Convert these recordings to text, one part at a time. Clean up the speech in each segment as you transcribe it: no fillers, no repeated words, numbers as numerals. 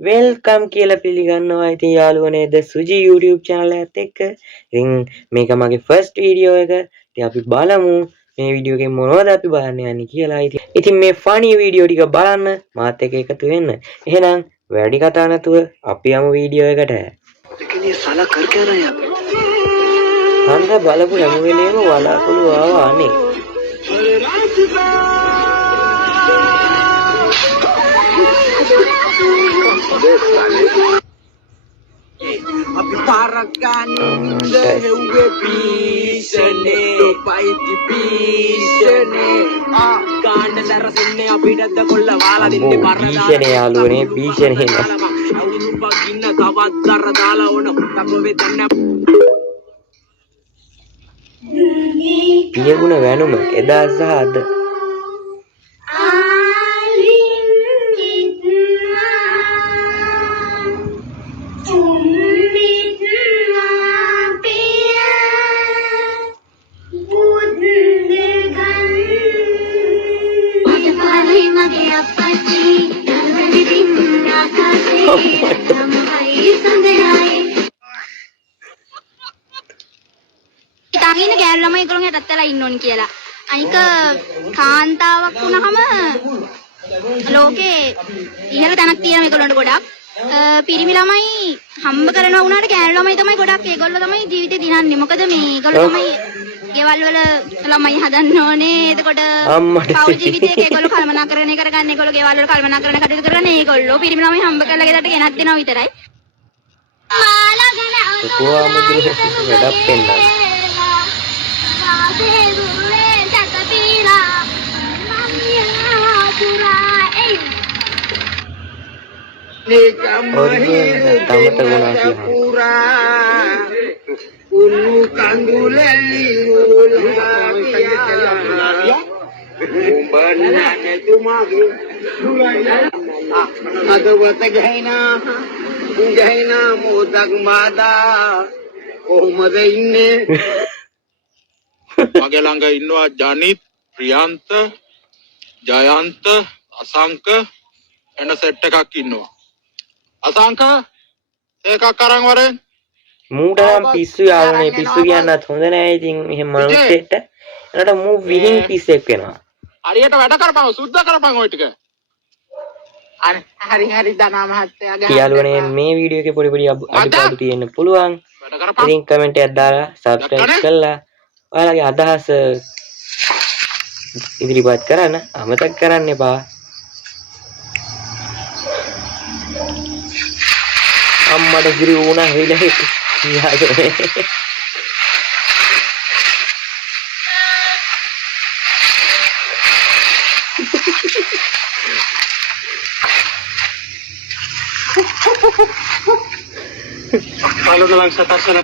Welcome කියලා පිළිගන්නවා. ඉතින් යාළුවනේ ද සුජි YouTube channel එකත් එක්ක. ඉතින් මේක මගේ ෆස්ට් වීඩියෝ එක. ඉතින් අපි බලමු මේ වීඩියෝ එකේ මොනවද අපි බලන්න යන්නේ කියලා. ඉතින් මේ ෆනි වීඩියෝ ටික බලන්න මාත් එක්ක එකතු වෙන්න. එහෙනම් වැඩි කතා නැතුව අපි යමු වීඩියෝ එකට. लेकिन ये साला कर क्या रहा है यहाँ पे? හන්ද බලපු හැම වෙලේම වලාකුළු ආවා අනේ. අපි පාරක් ගන්නේ හෙව්වේ පීෂනේ පයිති පීෂනේ ගාන්න දරසින්නේ අපිටද කොල්ල වාලා දින්නේ පීෂනේ යාළුවනේ පීෂනේ නේ අවුරු බගින්න තවත් දර දාලා ඕන තපොවේ දන්න පියගුණ වැනුම එදා සහ අද ඉතින් ගෑනු ළමයි ඒගොල්ලෝ යටත් වෙලා ඉන්න ඕනි කියලා. අනික කාන්තාවක් වුණාම ලෝකේ ඉහළ තැනක් තියෙන මේගොල්ලන්ට ගොඩක්. පිරිමි ළමයි හම්බ කරනවා වුණාට ගෑනු ළමයි තමයි ගොඩක් ඒගොල්ලෝ තමයි ජීවිතේ දිනන්නේ. මොකද මේගොල්ලෝ තමයි ගෙවල් වල ළමයි හදන්න ඕනේ. එතකොට පෞල් ජීවිතයක ඒගොල්ලෝ කල්පනාකරණය කරගන්න ඒගොල්ලෝ ගෙවල් වල කල්පනාකරණ කටයුතු කරන්නේ ඒගොල්ලෝ පිරිමි ළමයි හම්බ කරලා ගෙදරට ගෙනත් දෙනවා විතරයි. කොහොම මුදුරට වැඩක් වෙන්නද? මගේ ළඟ ඉන්නවා ජනිත් ප්‍රියන්ත ජයන්ත අසංක එන සෙට් එකක් ඉන්නවා අසංක ඒකක් අරන් වරෙන් මූට නම් පිස්සු යාළුවනේ පිස්සු කියන්නත් හොඳ නෑ ඉතින් එහෙම මනුස්සෙට එනට මූ විහිං පිස්සෙක් වෙනවා හරියට වැඩ කරපන් සුද්ධ කරපන් ඔය ටික හරි දනා මහත්තයා යාළුවනේ මේ වීඩියෝ එකේ පොඩි පොඩි අඩුපාඩු තියෙන්න පුළුවන් ඉතින් කමෙන්ට් එකක් දාලා සබ්ස්ක්‍රයිබ් කරලා ඔයාලගේ අදහස ඉදිරිපත් කරන්න අමතක කරන්න එපා අම්මට ගිරි වුණා වෙලා යාළුවනේ Kalau dalam setasana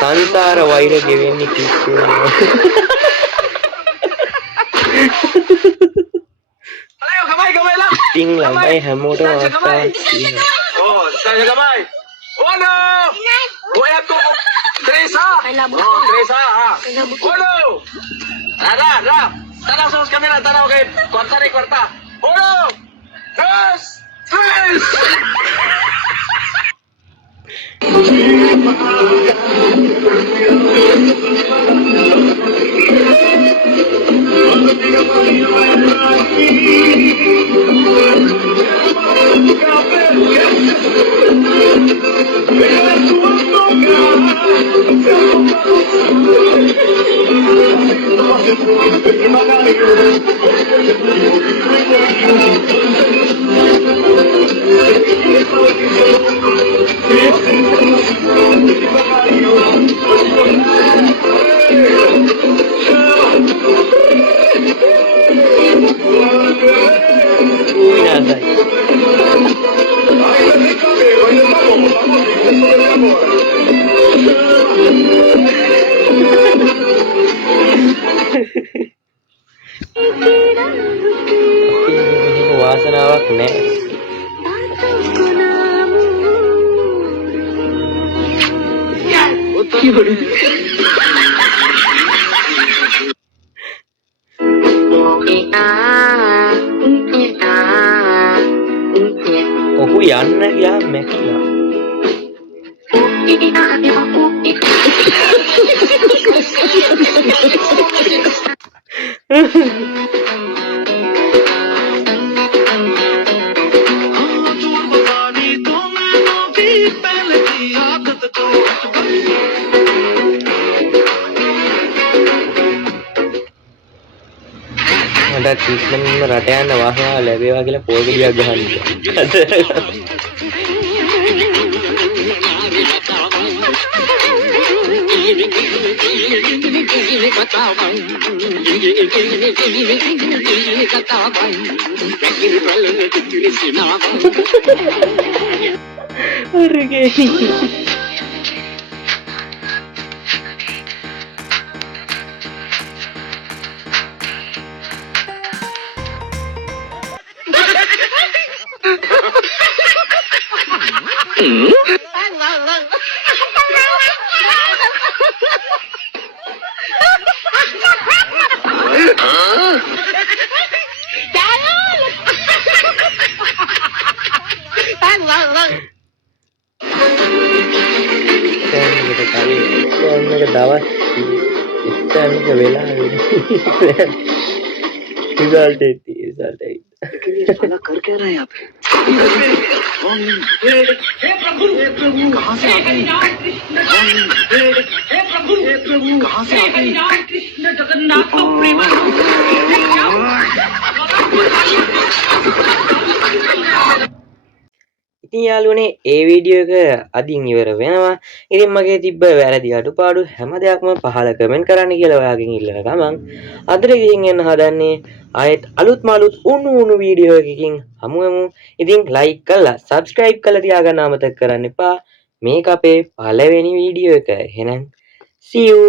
සංසාර වෛර ගෙවෙන්නේ කිස්සු ඉතින් ළමයි හැමෝටම අවස්ථාවක් තියෙනවා oh saya gamay oh no voy a tu Teresa oh Teresa oh no ra tanaw sa kamera tanaw kay corta oh no tres වාසනාවක් නෑ ඔහු යන්න ගියා මැකිලා. මට ක්‍රිස්මස් රට යන්න වාහනාව ලැබේවා කියලා පොල් ගෙඩියක් ගහන්න. දවස් 30ක වෙලා रिजल्ट कर क्या रहा है यहाँ पे? हे प्रभु कहाँ से आते हैं? हे प्रभु कहाँ से आते हैं? कृष्ण जगन्नाथ का प्रेम ඉතින් යාළුවනේ ඒ වීඩියෝ එක අදින් ඉවර වෙනවා. ඉතින් මගේ තිබ්බ වැරදි අඩුපාඩු හැම දෙයක්ම පහල කමෙන්ට් කරන්න කියලා ඔයාගෙන් ඉල්ලන ගමන් අදට ගිහින් යන්න හදන්නේ ආයෙත් අලුත්ම අලුත් උණු වීඩියෝ එකකින් හමුවෙමු. ඉතින් ලයික් කරලා සබ්ස්ක්‍රයිබ් කරලා තියාගන්න අමතක කරන්න එපා. මේක අපේ පළවෙනි වීඩියෝ එක. එහෙනම් see you